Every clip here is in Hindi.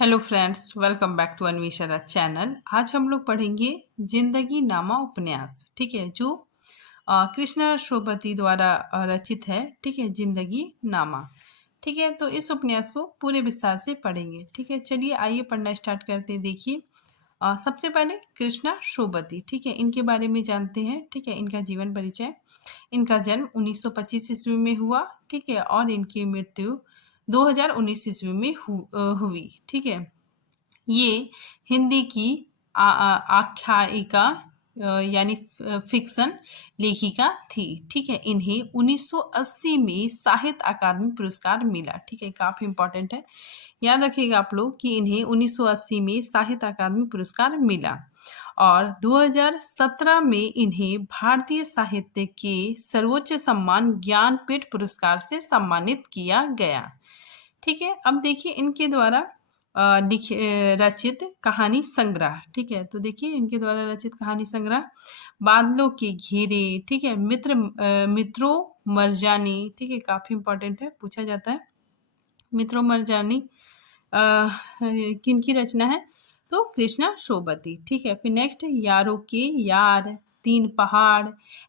Hello friends, welcome back to Anvesha channel. आज हम लोग पढ़ेंगे जिंदगी नामा उपन्यास। ठीक है, जो कृष्णा श्रोपति द्वारा रचित है। ठीक है, जिंदगी नामा। ठीक है, तो इस उपन्यास को पूरे विस्तार से पढ़ेंगे। ठीक है, चलिए आइए पढ़ना स्टार्ट करते हैं। देखिए, सबसे पहले कृष्णा श्रोपति, ठीक है, इनके बारे में जानते हैं। ठीक है, इनका जीवन परिचय। इनका जन्म 1925 ईस्वी में हुआ। ठीक है, और इनकी मृत्यु 2019 ईस्वी में हुई। ठीक है, ये हिंदी की आख्यायिका यानी फिक्शन लेखिका थी। ठीक है, इन्हें 1980 में साहित्य अकादमी पुरस्कार मिला। ठीक है, काफी इंपॉर्टेंट है, याद रखिएगा आप लोग कि इन्हें 1980 में साहित्य अकादमी पुरस्कार मिला और 2017 में इन्हें भारतीय साहित्य के सर्वोच्च सम्मान ज्ञानपीठ पुरस्कार से सम्मानित किया गया। ठीक है, अब देखिए इनके द्वारा रचित कहानी संग्रह। ठीक है, तो देखिए इनके द्वारा रचित कहानी संग्रह बादलों के घेरे। ठीक है, मित्रों मरजानी। ठीक है, काफी इंपॉर्टेंट है, पूछा जाता है। मित्रों मरजानी किनकी रचना है? तो कृष्णा श्रोपति। ठीक है, फिर नेक्स्ट यारों के यार, तीन पहाड़,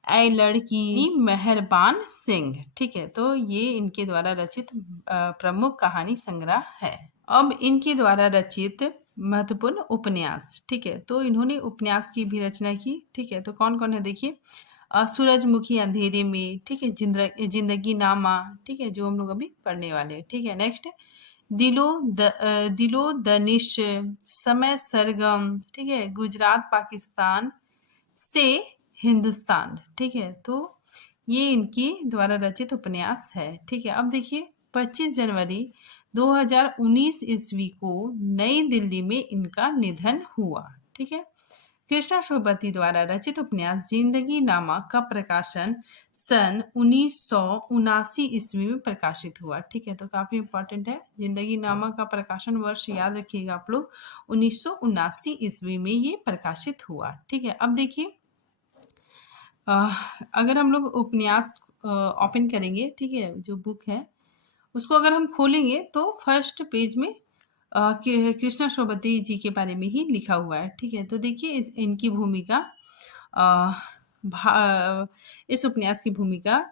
ऐ लड़की, मेहरबान सिंह। ठीक है, तो ये इनके द्वारा रचित प्रमुख कहानी संग्रह है। अब इनके द्वारा रचित महत्वपूर्ण उपन्यास। ठीक है, तो इन्होंने उपन्यास की भी रचना की। ठीक है, तो कौन कौन है देखिए, सूरजमुखी अंधेरे में। ठीक है, जिंदगी नामा। ठीक है, जो हम लोग अभी पढ़ने वाले हैं। ठीक है, नेक्स्ट दिलो दनिश, समय सरगम। ठीक है, गुजरात पाकिस्तान से हिंदुस्तान। ठीक है, तो ये इनकी द्वारा रचित उपन्यास है। ठीक है, अब देखिए 25 जनवरी 2019 ईस्वी को नई दिल्ली में इनका निधन हुआ। ठीक है, कृष्णा श्रोपति द्वारा रचित उपन्यास जिंदगी नामा का प्रकाशन सन 1979 ईस्वी में प्रकाशित हुआ। ठीक है, तो काफी इंपॉर्टेंट है। जिंदगी नामा का प्रकाशन वर्ष याद रखिएगा आप लोग, 1979 ईस्वी में ये प्रकाशित हुआ। ठीक है, अब देखिए अगर हम लोग उपन्यास ओपन करेंगे, ठीक है, जो बुक है उसको अगर हम खोलेंगे तो फर्स्ट पेज में कृष्णा श्रोपति जी के बारे में ही लिखा हुआ है। ठीक है, तो देखिए इनकी भूमिका, इस उपन्यास की भूमिका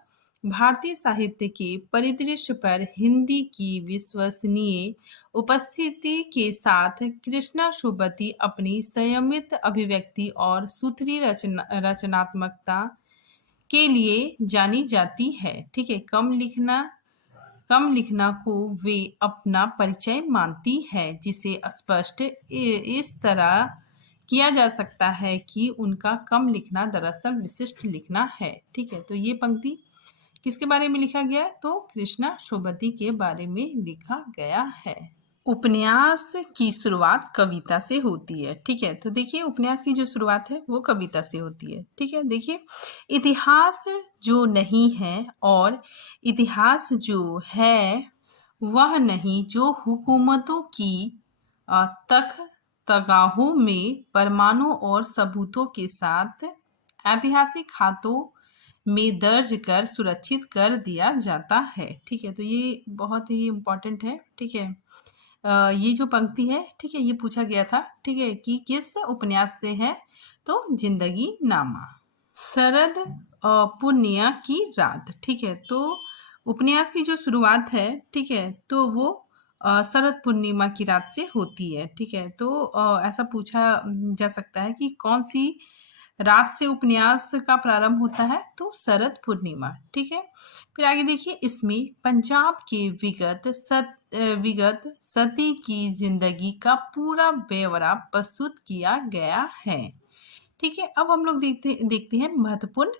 भारतीय साहित्य के परिदृश्य पर हिंदी की विश्वसनीय उपस्थिति के साथ कृष्णा श्रोपति अपनी संयमित अभिव्यक्ति और सुथरी रचनात्मकता के लिए जानी जाती है। ठीक है, कम लिखना को वे अपना परिचय मानती है, जिसे स्पष्ट इस तरह किया जा सकता है कि उनका कम लिखना दरअसल विशिष्ट लिखना है। ठीक है, तो ये पंक्ति किसके बारे में लिखा गया है? तो कृष्णा श्रोपति के बारे में लिखा गया है। उपन्यास की शुरुआत कविता से होती है। ठीक है, तो देखिए उपन्यास की जो शुरुआत है वो कविता से होती है। ठीक है, देखिए इतिहास जो नहीं है और इतिहास जो है वह नहीं, जो हुकूमतों की तख तगाहों में परमाणु और सबूतों के साथ ऐतिहासिक खातों में दर्ज कर सुरक्षित कर दिया जाता है। ठीक है, तो ये बहुत ही इम्पोर्टेंट है। ठीक है, ये जो पंक्ति है, ठीक है, ये पूछा गया था। ठीक है, कि किस उपन्यास से है? तो जिंदगी नामा। शरद पूर्णिया की रात। ठीक है, तो उपन्यास की जो शुरुआत है, ठीक है, तो वो शरद पूर्णिमा की रात से होती है। ठीक है, तो ऐसा पूछा जा सकता है कि कौन सी रात से उपन्यास का प्रारंभ होता है? तो शरद पूर्णिमा। ठीक है, फिर आगे देखिए, इसमें पंजाब के विगत सती की जिंदगी का पूरा ब्यौरा प्रस्तुत किया गया है। ठीक है, अब हम लोग देखते हैं महत्वपूर्ण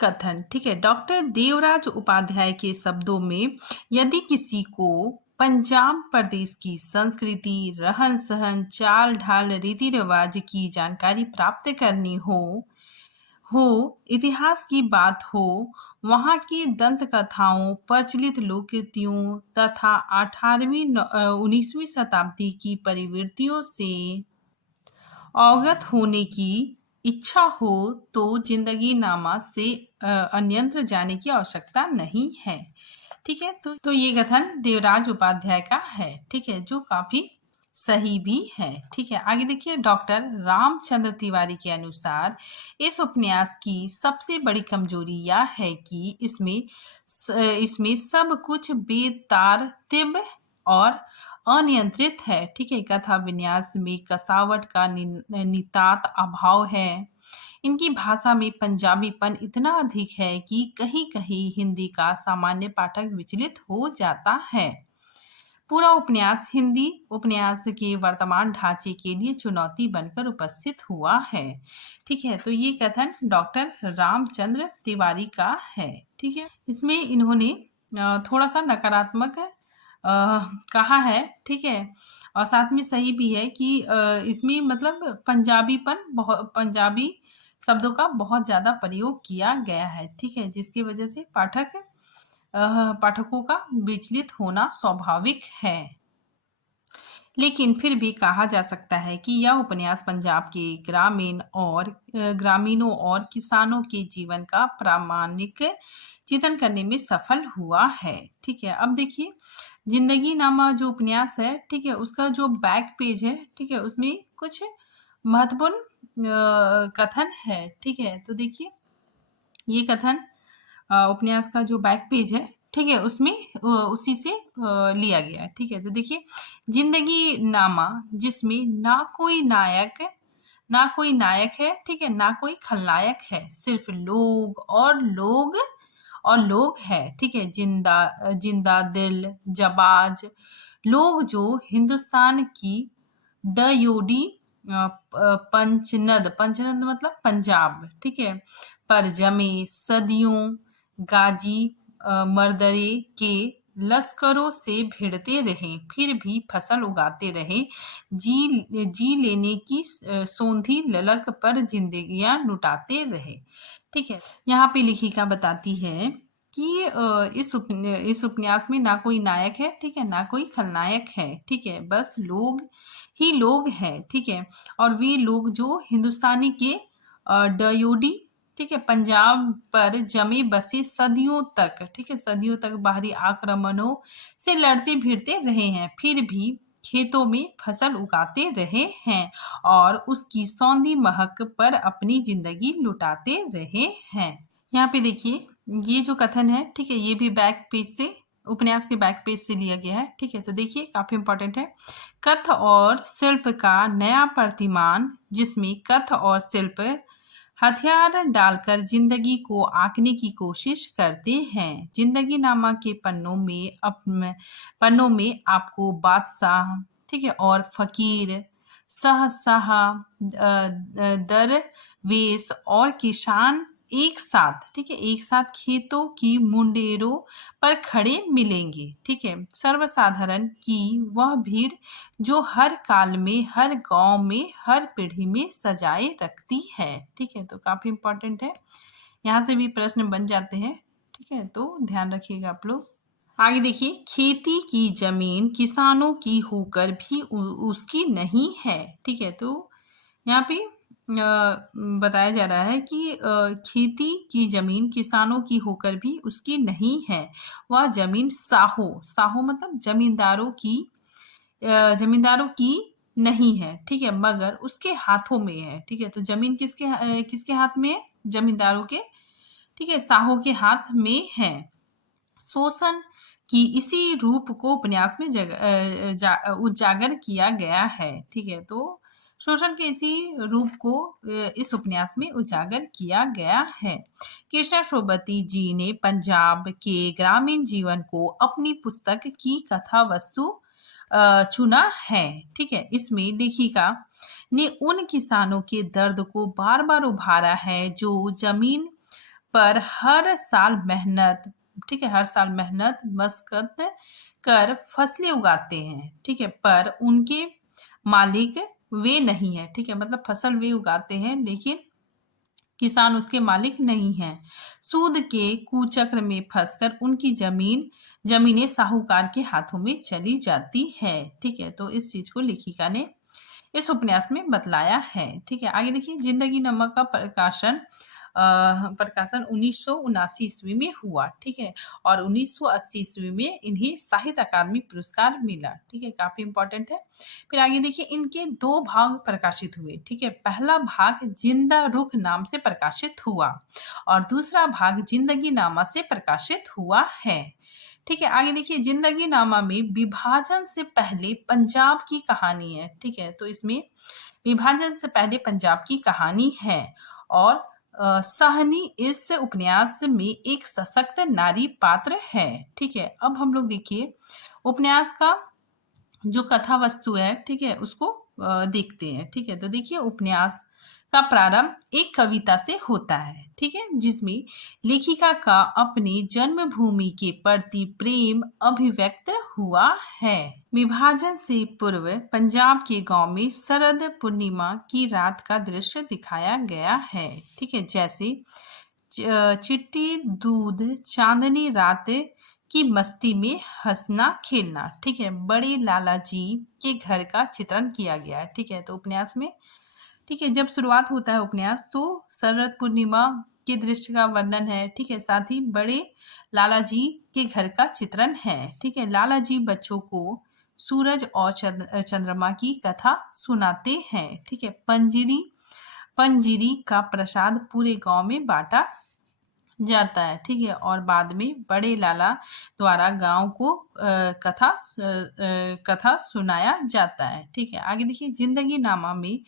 कथन। ठीक है, डॉक्टर देवराज उपाध्याय के शब्दों में, यदि किसी को पंजाब प्रदेश की संस्कृति, रहन सहन, चाल ढाल, रीति रिवाज की जानकारी प्राप्त करनी हो इतिहास की बात हो, वहाँ की दंत कथाओं, प्रचलित लोकगीतों तथा 18वीं 19वीं शताब्दी की प्रवृत्तियों से अवगत होने की इच्छा हो तो जिंदगी नामा से अन्यत्र जाने की आवश्यकता नहीं है। ठीक है। तो ये कथन देवराज उपाध्याय का है, ठीक है, जो काफी सही भी है। ठीक है, आगे देखिए, डॉक्टर रामचंद्र तिवारी के अनुसार इस उपन्यास की सबसे बड़ी कमजोरी यह है कि इसमें सब कुछ बेतारतीब और अनियंत्रित है। ठीक है, कथा विन्यास में कसावट का नितांत अभाव है। इनकी भाषा में पंजाबीपन इतना अधिक है कि कहीं कहीं हिंदी का सामान्य पाठक विचलित हो जाता है। पूरा उपन्यास हिंदी उपन्यास के वर्तमान ढांचे के लिए चुनौती बनकर उपस्थित हुआ है। ठीक है, तो ये कथन डॉक्टर रामचंद्र तिवारी का है। ठीक है, इसमें इन्होंने थोड़ा सा नकारात्मक कहा है। ठीक है, और साथ में सही भी है कि इसमें मतलब पंजाबी शब्दों का बहुत ज्यादा प्रयोग किया गया है। ठीक है, जिसकी वजह से पाठकों का विचलित होना स्वाभाविक है। लेकिन फिर भी कहा जा सकता है कि यह उपन्यास पंजाब के ग्रामीणों और किसानों के जीवन का प्रामाणिक चित्रण करने में सफल हुआ है। ठीक है, अब देखिए, जिंदगी नामा जो उपन्यास है, ठीक है, उसका जो बैक पेज है, ठीक है, उसमें कुछ महत्वपूर्ण कथन है। ठीक है, तो देखिए, ये कथन उपन्यास का जो बैक पेज है, ठीक है, उसमें उसी से लिया गया है। ठीक है, तो देखिए, जिंदगी नामा जिसमें ना कोई नायक है, ठीक है, ना कोई खलनायक है, सिर्फ लोग है। ठीक है, जिंदा दिल जाबाज लोग जो हिंदुस्तान की डयोडी पंचनद मतलब पंजाब, ठीक है, पर जमे सदियों गाजी मर्दरे के लश्करों से भिड़ते रहे, फिर भी फसल उगाते रहे, जी लेने की सोंधी ललक पर जिंदगियां लुटाते रहे। ठीक है, यहाँ पे लेखिका बताती है कि इस उपन्यास में ना कोई नायक है, ठीक है, ना कोई खलनायक है, ठीक है, बस लोग ही लोग हैं। ठीक है, और वे लोग जो हिंदुस्तानी के डयोडी, ठीक है, पंजाब पर जमे बसे सदियों तक, ठीक है, सदियों तक बाहरी आक्रमणों से लड़ते भिड़ते रहे हैं, फिर भी खेतों में फसल उगाते रहे हैं और उसकी सौंधी महक पर अपनी जिंदगी लुटाते रहे हैं। यहाँ पे देखिए, ये जो कथन है, ठीक है, ये भी उपन्यास के बैक पेज से लिया गया है। ठीक है, तो देखिए, काफी इंपॉर्टेंट है। कथ और शिल्प का नया प्रतिमान, जिसमें कथ और शिल्प हथियार डालकर जिंदगी को आंकने की कोशिश करते हैं। जिंदगी नामा के पन्नों में आपको बादशाह, ठीक है, और फकीर, दरवेश और किसान एक साथ खेतों की मुंडेरों पर खड़े मिलेंगे। ठीक है, सर्वसाधारण की वह भीड़ जो हर काल में, हर गांव में, हर पीढ़ी में सजाए रखती है। ठीक है, तो काफी इंपॉर्टेंट है, यहाँ से भी प्रश्न बन जाते हैं। ठीक है, तो ध्यान रखिएगा आप लोग। आगे देखिए, खेती की जमीन किसानों की होकर भी उसकी नहीं है। ठीक है, तो यहाँ पे बताया जा रहा है कि खेती की जमीन किसानों की होकर भी उसकी नहीं है। वह जमीन साहो मतलब जमींदारों की नहीं है। ठीक है, मगर उसके हाथों में है। ठीक है, तो जमीन किसके हाथ में है? जमींदारों के, ठीक है, साहो के हाथ में है। शोषण की इसी रूप को उपन्यास में उजागर किया गया है। ठीक है, तो शोषण के इसी रूप को इस उपन्यास में उजागर किया गया है। कृष्णा शोभती जी ने पंजाब के ग्रामीण जीवन को अपनी पुस्तक की कथा वस्तु चुना है। ठीक है, इसमें लेखिका ने उन किसानों के दर्द को बार बार उभारा है जो जमीन पर हर साल मेहनत मशक्कत कर फसलें उगाते हैं। ठीक है, पर उनके मालिक वे नहीं है। ठीक है, मतलब फसल वे उगाते हैं लेकिन किसान उसके मालिक नहीं हैं। सूद के कुचक्र में फंसकर उनकी जमीनें साहूकार के हाथों में चली जाती है। ठीक है, तो इस चीज को लेखिका ने इस उपन्यास में बतलाया है। ठीक है, आगे देखिए, जिंदगी नामा का प्रकाशन प्रकाशन 1979 ईस्वी में हुआ। ठीक है, और 1980 ईस्वी में इन्हें साहित्य अकादमी पुरस्कार मिला। ठीक है, काफी इंपॉर्टेंट है। फिर आगे देखिए, इनके 2 भाग प्रकाशित हुए। ठीक है, पहला भाग जिंदा रुख नाम से प्रकाशित हुआ और दूसरा भाग जिंदगी नामा से प्रकाशित हुआ है। ठीक है, आगे देखिए, जिंदगी नामा में विभाजन से पहले पंजाब की कहानी है। ठीक है, तो इसमें विभाजन से पहले पंजाब की कहानी है और सहनी इस उपन्यास में एक सशक्त नारी पात्र है। ठीक है, अब हम लोग देखिए उपन्यास का जो कथा वस्तु है, ठीक है, उसको देखते हैं। ठीक है, तो देखिए उपन्यास का प्रारंभ एक कविता से होता है। ठीक है, जिसमें लेखिका का अपनी जन्मभूमि के प्रति प्रेम अभिव्यक्त हुआ है। विभाजन से पूर्व पंजाब के गांव में शरद पूर्णिमा की रात का दृश्य दिखाया गया है। ठीक है, जैसे चिट्टी दूध चांदनी रात की मस्ती में हंसना खेलना। ठीक है, बड़े लाला जी के घर का चित्रण किया गया है। ठीक है, तो उपन्यास में, ठीक है, जब शुरुआत होता है उपन्यास तो शरद पूर्णिमा के दृश्य का वर्णन है। ठीक है, साथ ही बड़े लाला जी के घर का चित्रण है। ठीक है, लाला जी बच्चों को सूरज और चंद्रमा की कथा सुनाते हैं। ठीक है, पंजीरी का प्रसाद पूरे गांव में बांटा जाता है। ठीक है, और बाद में बड़े लाला द्वारा गांव को कथा सुनाया जाता है। ठीक है, आगे देखिए, जिंदगी नामा में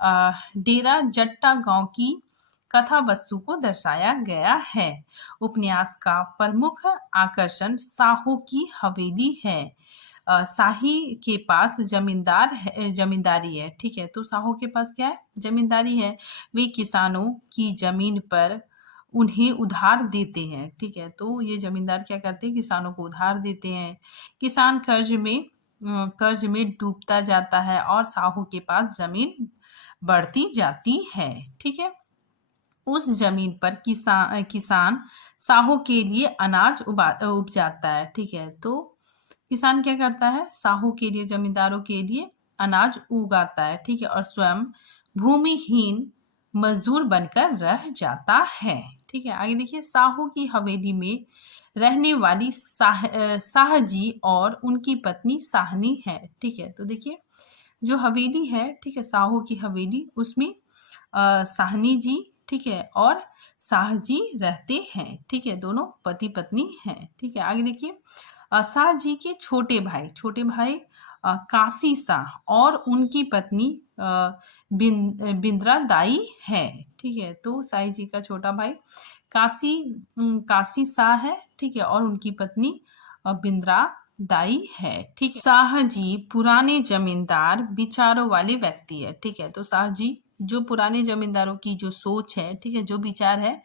डेरा जट्टा गांव की कथा वस्तु को दर्शाया गया है। उपन्यास का प्रमुख आकर्षण साहो की हवेली है। शाही के पास जमींदारी है। ठीक है, तो साहो के पास क्या है? जमींदारी है। वे किसानों की जमीन पर उन्हें उधार देते हैं। ठीक है, तो ये जमींदार क्या करते हैं? किसानों को उधार देते हैं। किसान कर्ज में डूबता जाता है और साहू के पास जमीन बढ़ती जाती है। ठीक है, उस जमीन पर किसान साहू के लिए अनाज उपजाता है। ठीक है, तो किसान क्या करता है? साहू के लिए, जमींदारों के लिए अनाज उगाता है। ठीक है, और स्वयं भूमिहीन मजदूर बनकर रह जाता है। ठीक है, आगे देखिए, साहू की हवेली में रहने वाली शाहजी और उनकी पत्नी साहनी है। ठीक है, तो देखिए जो हवेली है, ठीक है, साहू की हवेली, उसमें साहनी जी, ठीक है, और शाहजी रहते हैं। ठीक है, दोनों पति पत्नी हैं। ठीक है, आगे देखिए, शाहजी के छोटे भाई काशी शाह और उनकी पत्नी बिंद्रा दाई है। ठीक है, तो शाही जी का छोटा भाई काशी शाह है। ठीक है, और उनकी पत्नी बिंद्रा दाई है। ठीक है, शाह जी पुराने जमींदार विचारों वाले व्यक्ति है। ठीक है, तो शाह जी जो पुराने जमींदारों की जो सोच है, ठीक है, जो विचार है,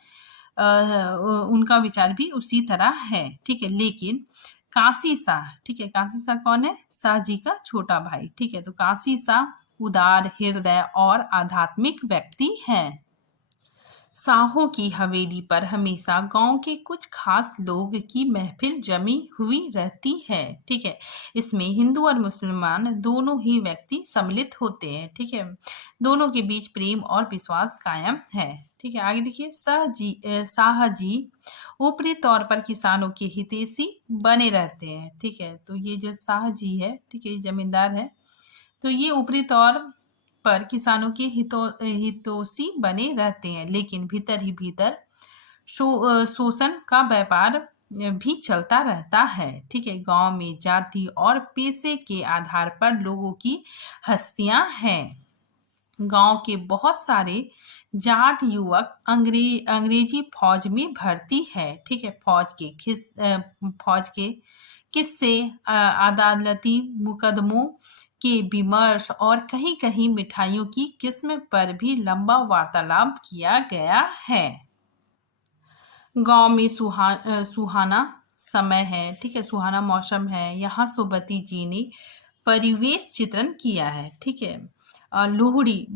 उनका विचार भी उसी तरह है। ठीक है, लेकिन काशी शाह, ठीक है, काशी शाह कौन है? शाह जी का छोटा भाई। ठीक है, तो काशी शाह उदार हृदय और आध्यात्मिक व्यक्ति है। साहों की हवेली पर हमेशा गांव के कुछ खास लोग की महफिल जमी हुई रहती है। ठीक है, इसमें हिंदू और मुसलमान दोनों ही व्यक्ति सम्मिलित होते हैं। ठीक है, दोनों के बीच प्रेम और विश्वास कायम है। ठीक है, आगे देखिए, शाह जी ऊपरी तौर पर किसानों के हितैषी बने रहते हैं। ठीक है, तो ये जो शाह जी है, ठीक है, जमींदार है, तो ये ऊपरी तौर पर किसानों के हितोषी बने रहते हैं, लेकिन भीतर ही भीतर शोषण का व्यापार भी चलता रहता है। ठीक है, गांव में जाति और पेशे के आधार पर लोगों की हस्तियां हैं। गांव के बहुत सारे जाट युवक अंग्रेजी फौज में भर्ती है। ठीक है, फौज के किस्से, अदालती मुकदमों के विमर्श और कहीं कहीं मिठाइयों की किस्म पर भी लंबा वार्तालाप किया गया है। गांव में सुहाना समय है। ठीक है, सुहाना मौसम है। यहाँ सोबती जी ने परिवेश चित्रण किया है। ठीक है, लोहड़ी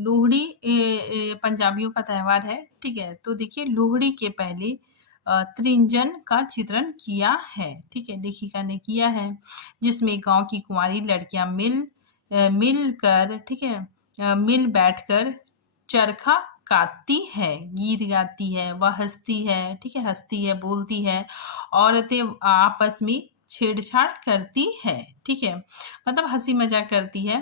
पंजाबियों का त्योहार है। ठीक है, तो देखिए लोहड़ी के पहले त्रिंजन का चित्रण किया है। ठीक है, लेखिका ने किया है, जिसमें गांव की कुंवारी लड़कियां मिल बैठकर चरखा गाती है, गीत गाती है, वह हंसती है, ठीक है, हंसती है, बोलती है, औरतें आपस में छेड़छाड़ करती है, ठीक है, मतलब हंसी मजाक करती है।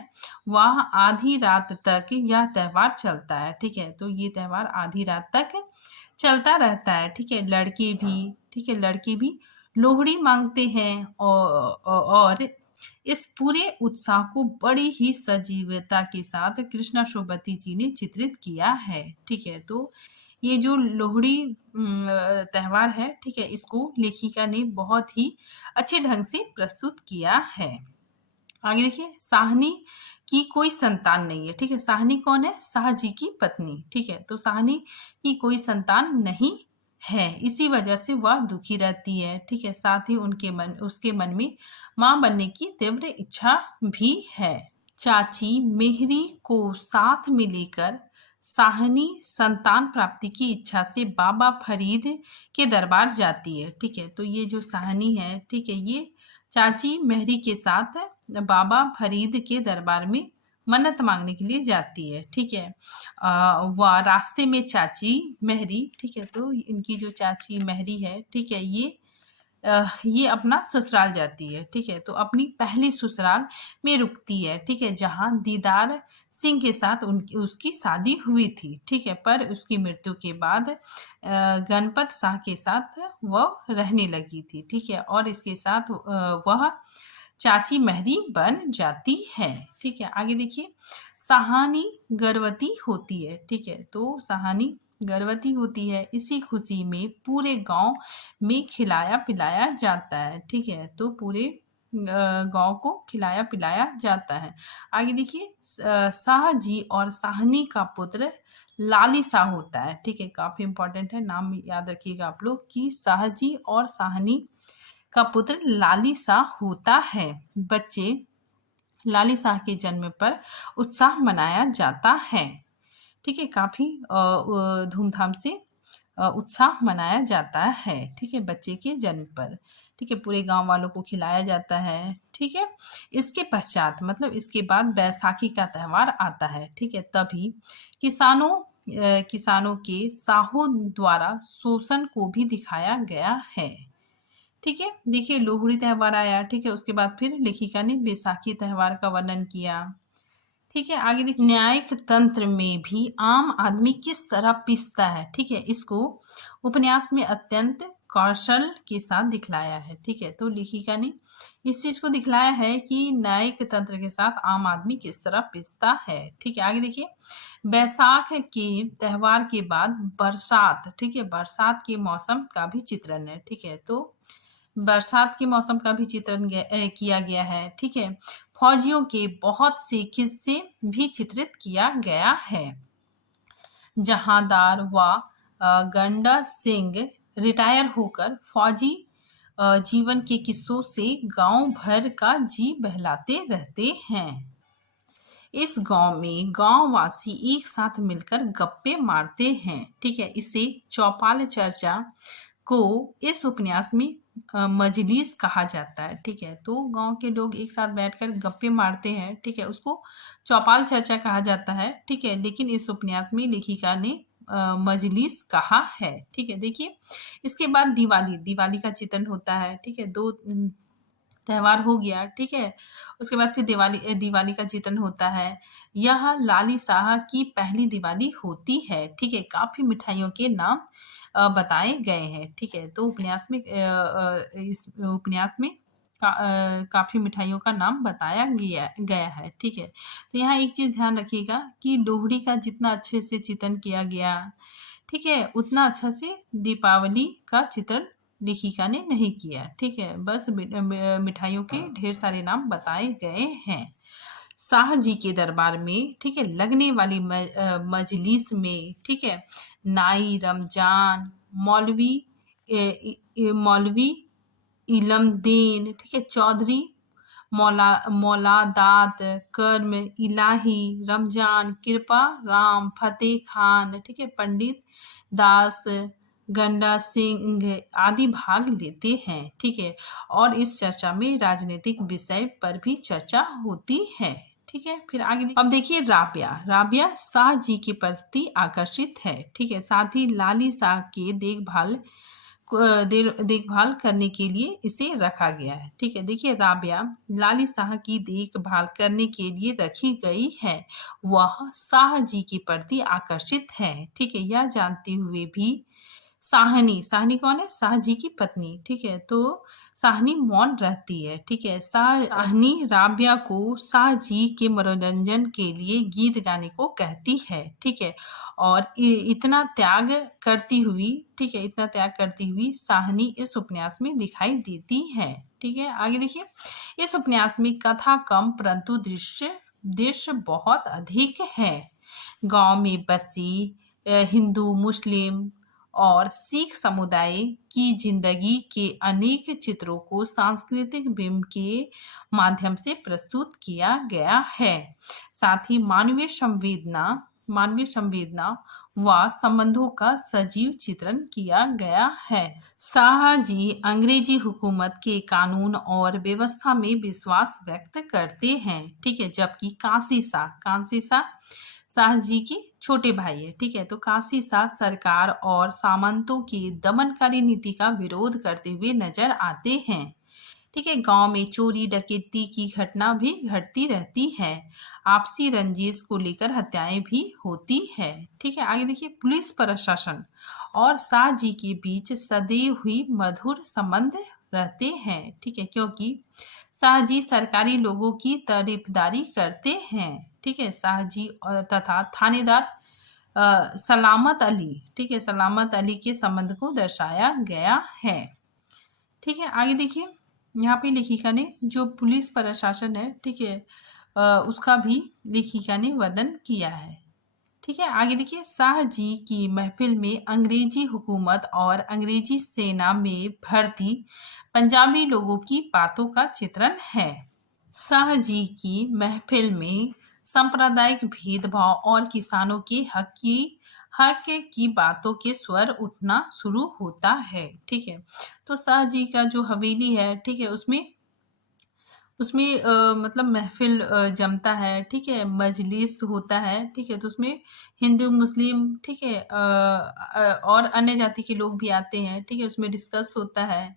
वह आधी रात तक यह त्योहार चलता है, ठीक है, तो ये त्योहार आधी रात तक चलता रहता है, ठीक है। लड़के भी, ठीक है, लड़के भी लोहड़ी मांगते हैं और इस पूरे उत्साह को बड़ी ही सजीवता के साथ कृष्णा शोभती जी ने चित्रित किया है, ठीक है। तो ये जो लोहड़ी त्योहार है, ठीक है, इसको लेखिका ने बहुत ही अच्छे ढंग से प्रस्तुत किया है। आगे देखिए, साहनी की कोई संतान नहीं है, ठीक है। साहनी कौन है? शाह जी की पत्नी, ठीक है। तो साहनी की कोई संतान नहीं है, इसी वजह से वह दुखी रहती है, ठीक है। साथ ही उसके मन में मां बनने की तीव्र इच्छा भी है। चाची मेहरी को साथ में लेकर साहनी संतान प्राप्ति की इच्छा से बाबा फरीद के दरबार जाती है, ठीक है। तो ये जो साहनी है, ठीक है, ये चाची मेहरी के साथ बाबा फरीद के दरबार में मन्नत मांगने के लिए जाती है, ठीक है। वह रास्ते में चाची मेहरी, ठीक है, तो इनकी जो चाची मेहरी है, ठीक है, ये अपना ससुराल जाती है, ठीक है। तो अपनी पहली ससुराल में रुकती है, ठीक है, जहां दीदार सिंह के साथ उसकी शादी हुई थी, ठीक है। पर उसकी मृत्यु के बाद गणपत शाह के साथ वह रहने लगी थी, ठीक है, और इसके साथ वह चाची मेहरी बन जाती है, ठीक है। आगे देखिए, सहानी गर्भवती होती है, ठीक है। तो सहानी गर्भवती होती है, इसी खुशी में पूरे गांव में खिलाया पिलाया जाता है, ठीक है। तो पूरे गांव को खिलाया पिलाया जाता है। आगे देखिए, शाह जी और साहनी का पुत्र लाली शाह होता है, ठीक है, काफी इंपॉर्टेंट है, नाम याद रखिएगा आप लोग कि शाह जी और साहनी का पुत्र लाली शाह होता है। बच्चे लाली शाह के जन्म पर उत्साह मनाया जाता है, ठीक है, काफी धूमधाम से उत्साह मनाया जाता है, ठीक है, बच्चे के जन्म पर, ठीक है, पूरे गांव वालों को खिलाया जाता है, ठीक है। इसके पश्चात मतलब इसके बाद बैसाखी का त्योहार आता है, ठीक है। तभी किसानों के साहों द्वारा शोषण को भी दिखाया गया है, ठीक है। देखिए, लोहड़ी त्योहार आया, ठीक है, उसके बाद फिर लेखिका ने बैसाखी त्योहार का वर्णन किया, ठीक है। आगे देखिए, न्यायिक तंत्र में भी आम आदमी किस तरह पिसता है, ठीक है, इसको उपन्यास में अत्यंत कौशल के साथ दिखलाया है, ठीक है। तो लेखिका ने इस चीज को दिखलाया है कि न्यायिक तंत्र के साथ आम आदमी किस तरह पिसता है, ठीक है। आगे देखिए, बैसाख के त्योहार के बाद बरसात, ठीक है, बरसात के मौसम का भी चित्रण है, ठीक है। तो बरसात के मौसम का भी चित्रण किया गया है, ठीक है। फौजियों के बहुत से किस्से भी चित्रित किया गया है। जहांदार व गंडा सिंह रिटायर होकर फौजी जीवन के किस्सों से गांव भर का जी बहलाते रहते हैं। इस गांव में गांव वासी एक साथ मिलकर गप्पे मारते हैं, ठीक है। इसे चौपाल चर्चा को इस उपन्यास में मजलिस कहा जाता है, ठीक है। तो गांव के लोग एक साथ बैठकर गप्पे मारते हैं, ठीक है, उसको चौपाल चर्चा कहा जाता है, ठीक है। लेकिन इस उपन्यास में लेखिका ने मजलिस कहा है, ठीक है। देखिए, इसके बाद दिवाली का चित्रण होता है, ठीक है। दो त्योहार हो गया, ठीक है। उसके बाद फिर दिवाली का चित्रण होता है। यह लाली शाह की पहली दिवाली होती है, ठीक है। काफी मिठाइयों के नाम बताए गए हैं, ठीक है। तो इस उपन्यास में काफी मिठाइयों का नाम बताया गया है, ठीक है। तो यहाँ एक चीज ध्यान रखिएगा कि लोहड़ी का जितना अच्छे से चित्रण किया गया, ठीक है, उतना अच्छा से दीपावली का चित्रण लेखिका ने नहीं किया, ठीक है। बस मिठाइयों के ढेर सारे नाम बताए गए हैं। शाह जी के दरबार में, ठीक है, लगने वाली मजलिस में, ठीक है, नाई रमजान, मौलवी इलमदीन, ठीक है, चौधरी मौलादात, कर्म इलाही, रमजान, कृपा राम, फतेह खान, ठीक है, पंडित दास, गंडा सिंह आदि भाग लेते हैं, ठीक है। और इस चर्चा में राजनीतिक विषय पर भी चर्चा होती है, ठीक है। फिर आगे अब देखिए राबिया। राबिया शाह जी के प्रति आकर्षित है, ठीक है। साथ ही लाली शाह के देखभाल करने के लिए इसे रखा गया है, ठीक है। देखिए राबिया लाली शाह की देखभाल करने के लिए रखी गई है। वह शाह जी के प्रति आकर्षित है, ठीक है। यह जानते हुए भी साहनी, साहनी कौन है? शाह जी की पत्नी, ठीक है। तो साहनी मौन रहती है, ठीक है। साहनी राबिया को शाह जी के मनोरंजन के लिए गीत गाने को कहती है, ठीक है। और इतना त्याग करती हुई, ठीक है, इतना त्याग करती हुई साहनी इस उपन्यास में दिखाई देती है, ठीक है। आगे देखिए, इस उपन्यास में कथा कम परंतु दृश्य बहुत अधिक है। गांव में बसी हिंदू, मुस्लिम और सिख समुदाय की जिंदगी के अनेक चित्रों को सांस्कृतिक बिंब के माध्यम से प्रस्तुत किया गया है। साथ ही मानवीय संवेदना व संबंधों का सजीव चित्रण किया गया है। शाह जी अंग्रेजी हुकूमत के कानून और व्यवस्था में विश्वास व्यक्त करते हैं, ठीक है। जबकि काशी शाह शाह जी के छोटे भाई है, ठीक है। तो काशी शाह सरकार और सामंतों की दमनकारी नीति का विरोध करते हुए नजर आते हैं, ठीक है। गांव में चोरी डकैती की घटना भी घटती रहती है। आपसी रंजिश को लेकर हत्याएं भी होती है, ठीक है। आगे देखिए, पुलिस प्रशासन और शाह जी के बीच सदैव हुई मधुर संबंध रहते हैं, ठीक है। क्योंकि शाह जी सरकारी लोगों की तारीफदारी करते हैं, ठीक है। शाह जी तथा थानेदार सलामत अली, ठीक है, सलामत अली के संबंध को दर्शाया गया है, ठीक है। आगे देखिए, यहाँ पे लेखिका ने जो पुलिस प्रशासन है, ठीक है, उसका भी लेखिका ने वर्णन किया है, ठीक है। आगे देखिए, शाह जी की महफिल में अंग्रेजी हुकूमत और अंग्रेजी सेना में भर्ती पंजाबी लोगों की बातों का चित्रण है। शाह जी की महफिल में सांप्रदायिक भेदभाव और किसानों के हक की बातों के स्वर उठना शुरू होता है, ठीक है। तो शाह जी का जो हवेली है, ठीक है, उसमें मतलब महफिल जमता है, ठीक है, मजलिस होता है, ठीक है। तो उसमें हिंदू, मुस्लिम, ठीक है, और अन्य जाति के लोग भी आते हैं, ठीक है। उसमें डिस्कस होता है,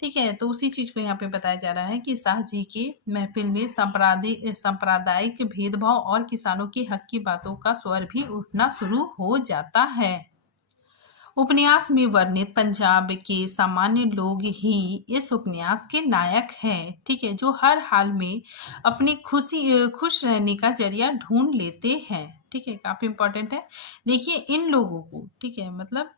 ठीक है। तो उसी चीज को यहाँ पे बताया जा रहा है कि शाह जी के महफिल में सांप्रदायिक भेदभाव और किसानों के हक की बातों का स्वर भी उठना शुरू हो जाता है। उपन्यास में वर्णित पंजाब के सामान्य लोग ही इस उपन्यास के नायक हैं, ठीक है, जो हर हाल में अपनी खुश रहने का जरिया ढूंढ लेते हैं, ठीक है। काफी इंपॉर्टेंट है। देखिए इन लोगों को, ठीक है, मतलब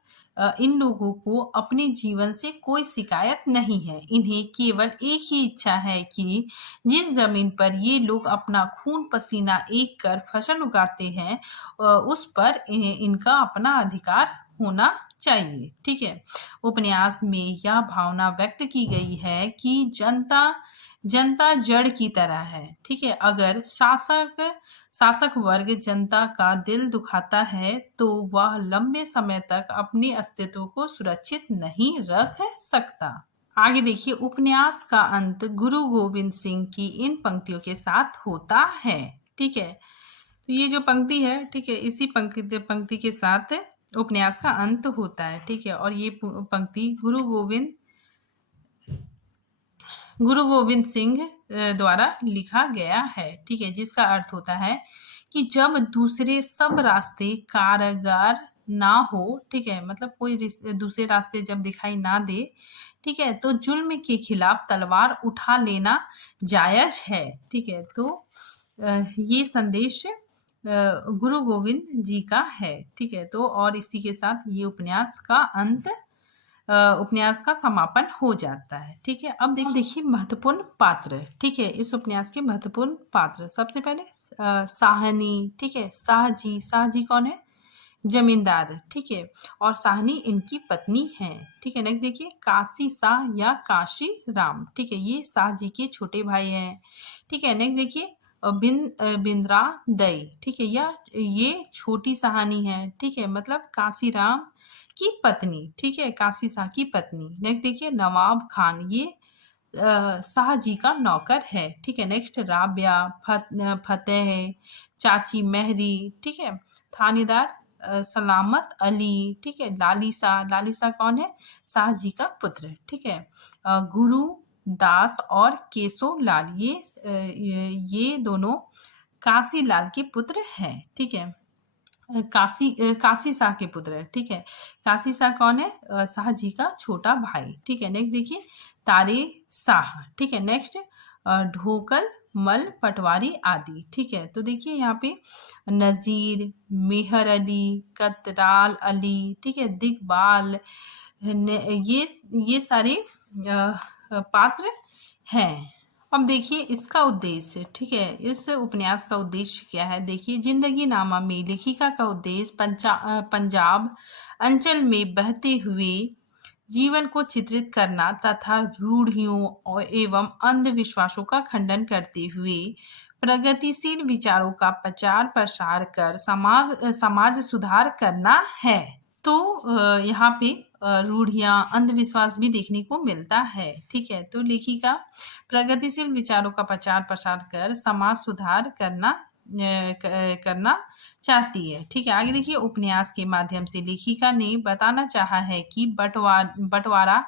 इन लोगों को अपने जीवन से कोई शिकायत नहीं है। इन्हें केवल एक ही इच्छा है कि जिस जमीन पर ये लोग अपना खून पसीना एक कर फसल उगाते हैं उस पर इनका अपना अधिकार होना चाहिए, ठीक है। उपन्यास में यह भावना व्यक्त की गई है कि जनता जड़ की तरह है, ठीक है। अगर शासक वर्ग जनता का दिल दुखाता है तो वह लंबे समय तक अपने अस्तित्व को सुरक्षित नहीं रख सकता। आगे देखिए, उपन्यास का अंत गुरु गोविंद सिंह की इन पंक्तियों के साथ होता है, ठीक है। तो ये जो पंक्ति है, ठीक है, इसी पंक्ति के साथ उपन्यास का अंत होता है, ठीक है। और ये पंक्ति गुरु गोविंद सिंह द्वारा लिखा गया है, ठीक है, जिसका अर्थ होता है कि जब दूसरे सब रास्ते कारगर ना हो, ठीक है, मतलब कोई दूसरे रास्ते जब दिखाई ना दे, ठीक है, तो जुल्म के खिलाफ तलवार उठा लेना जायज है, ठीक है। तो ये संदेश गुरु गोविंद जी का है, ठीक है। तो और इसी के साथ ये उपन्यास का समापन हो जाता है, ठीक है। अब देखिए महत्वपूर्ण पात्र, ठीक है, इस उपन्यास के महत्वपूर्ण पात्र। सबसे पहले साहनी, ठीक है। शाह जी कौन है? जमींदार, ठीक है। और साहनी इनकी पत्नी है, ठीक है। नेक्स्ट देखिए, काशी शाह या काशी राम, ठीक है, ये शाह जी के छोटे भाई हैं, ठीक है। नेक्स्ट देखिए, बिंद्रा दई, ठीक है, ये छोटी सहानी है, ठीक है, मतलब काशीराम की पत्नी, ठीक है, काशी शाह की पत्नी। नेक्स्ट देखिए, नवाब खान, ये शाहजी का नौकर है। ठीक है, नेक्स्ट राबिया, फतेह, चाची महरी, ठीक है, थानेदार सलामत अली, ठीक है, लालिसा, लालिसा कौन है? शाहजी का पुत्र। ठीक है, गुरु दास और केशव लाल, ये दोनों काशी लाल के पुत्र हैं। ठीक है, काशी शाह के पुत्र है। ठीक है, काशी शाह कौन है? शाहजी का छोटा भाई। ठीक है, नेक्स्ट देखिए तारे शाह। ठीक है, नेक्स्ट ढोकल मल पटवारी आदि। ठीक है, तो देखिए यहाँ पे नजीर, मेहर अली, कतराल अली, ठीक है, दिगबाल, ये सारे पात्र हैं। अब देखिए इसका उद्देश्य। ठीक है, इस उपन्यास का उद्देश्य क्या है? देखिए, जिंदगी नामा में लेखिका का उद्देश्य पंजाब अंचल में बहते हुए जीवन को चित्रित करना तथा रूढ़ियों एवं अंधविश्वासों का खंडन करते हुए प्रगतिशील विचारों का प्रचार प्रसार कर समाज सुधार करना है। तो यहाँ पे रूढ़ियां, अंधविश्वास भी देखने को मिलता है। ठीक है, तो लेखिका प्रगतिशील विचारों का प्रचार प्रसार कर समाज सुधार करना चाहती है। ठीक है, आगे देखिए उपन्यास के माध्यम से लेखिका ने बताना चाहा है कि बंटवारा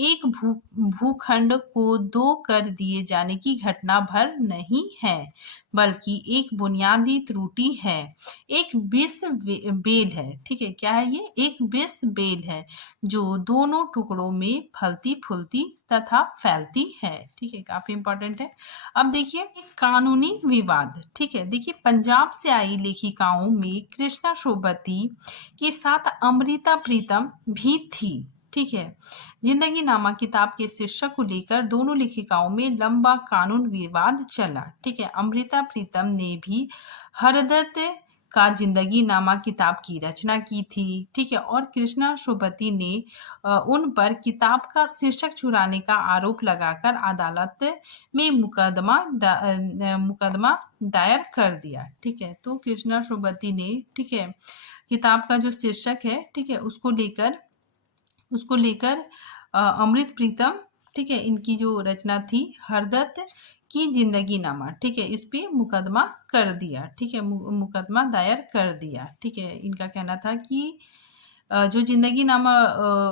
एक भूखंड को दो कर दिए जाने की घटना भर नहीं है, बल्कि एक बुनियादी त्रुटि है, एक विष बेल है। ठीक है, क्या है ये? एक विष बेल है जो दोनों टुकड़ों में फलती फूलती तथा फैलती है। ठीक है, काफी इंपॉर्टेंट है। अब देखिए कानूनी विवाद। ठीक है, देखिए पंजाब से आई लेखिकाओं में कृष्णा शोभती के साथ अमृता प्रीतम भी थी। ठीक है, जिंदगी नामा किताब के शीर्षक को लेकर दोनों लेखिकाओं में लंबा कानून विवाद चला। ठीक है, अमृता प्रीतम ने भी हरदत्त का जिंदगी नामा किताब की रचना की थी। ठीक है, और कृष्णा शोभती ने उन पर किताब का शीर्षक चुराने का आरोप लगाकर अदालत में मुकदमा दायर कर दिया। ठीक है, तो कृष्णा शोभती ने, ठीक है, किताब का जो शीर्षक है, ठीक है, उसको लेकर अमृत प्रीतम, ठीक है, इनकी जो रचना थी हरदत्त की जिंदगी नामा, ठीक है, इस पे मुकदमा कर दिया। ठीक है, मुकदमा दायर कर दिया। ठीक है, इनका कहना था कि जो जिंदगी नामा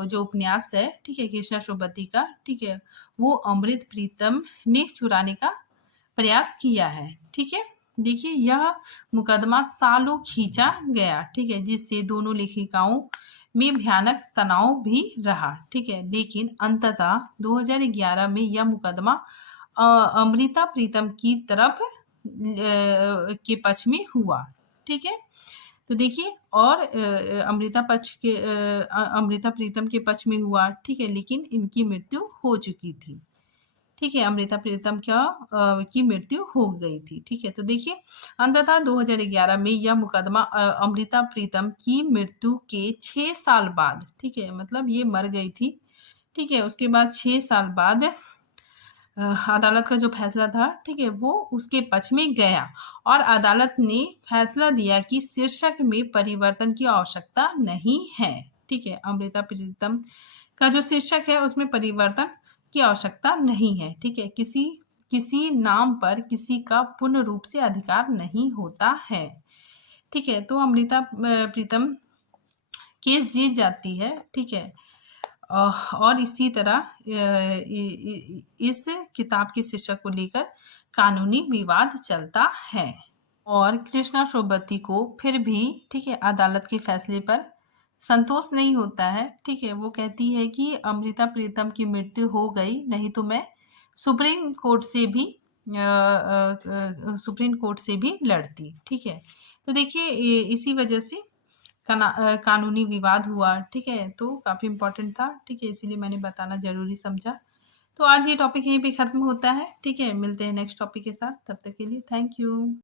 जो उपन्यास है, ठीक है, कृष्णा शोभती का, ठीक है, वो अमृत प्रीतम ने चुराने का प्रयास किया है। ठीक है, देखिए यह मुकदमा सालों खींचा गया। ठीक है, जिससे दोनों लेखिकाओं में भयानक तनाव भी रहा। ठीक है, लेकिन अंततः 2011 में यह मुकदमा अमृता प्रीतम की तरफ के पक्ष में हुआ। ठीक है, तो देखिए और अमृता प्रीतम के पक्ष में हुआ। ठीक है, लेकिन इनकी मृत्यु हो चुकी थी। ठीक है, अमृता प्रीतम की मृत्यु हो गई थी। ठीक है, तो देखिए अंततः 2011 में यह मुकदमा अमृता प्रीतम की मृत्यु के 6 साल बाद, ठीक है, मतलब ये मर गई थी, ठीक है, उसके बाद 6 साल बाद अदालत का जो फैसला था, ठीक है, वो उसके पक्ष में गया और अदालत ने फैसला दिया कि शीर्षक में परिवर्तन की आवश्यकता नहीं है। ठीक है, अमृता प्रीतम का जो शीर्षक है उसमें परिवर्तन की आवश्यकता नहीं है। ठीक है, किसी नाम पर किसी का पूर्ण रूप से अधिकार नहीं होता है। ठीक है, तो अमृता प्रीतम केस जीत जाती है। ठीक है, और इसी तरह इस किताब के शीर्षक को लेकर कानूनी विवाद चलता है और कृष्णा शोभती को फिर भी, ठीक है, अदालत के फैसले पर संतोष नहीं होता है। ठीक है, वो कहती है कि अमृता प्रीतम की मृत्यु हो गई, नहीं तो मैं सुप्रीम कोर्ट से भी लड़ती। ठीक है, तो देखिए इसी वजह से कानूनी विवाद हुआ। ठीक है, तो काफी इम्पोर्टेंट था। ठीक है, इसीलिए मैंने बताना जरूरी समझा। तो आज ये टॉपिक यहीं पे खत्म होता है। ठीक है, मिलते हैं नेक्स्ट टॉपिक के साथ, तब तक के लिए थैंक यू।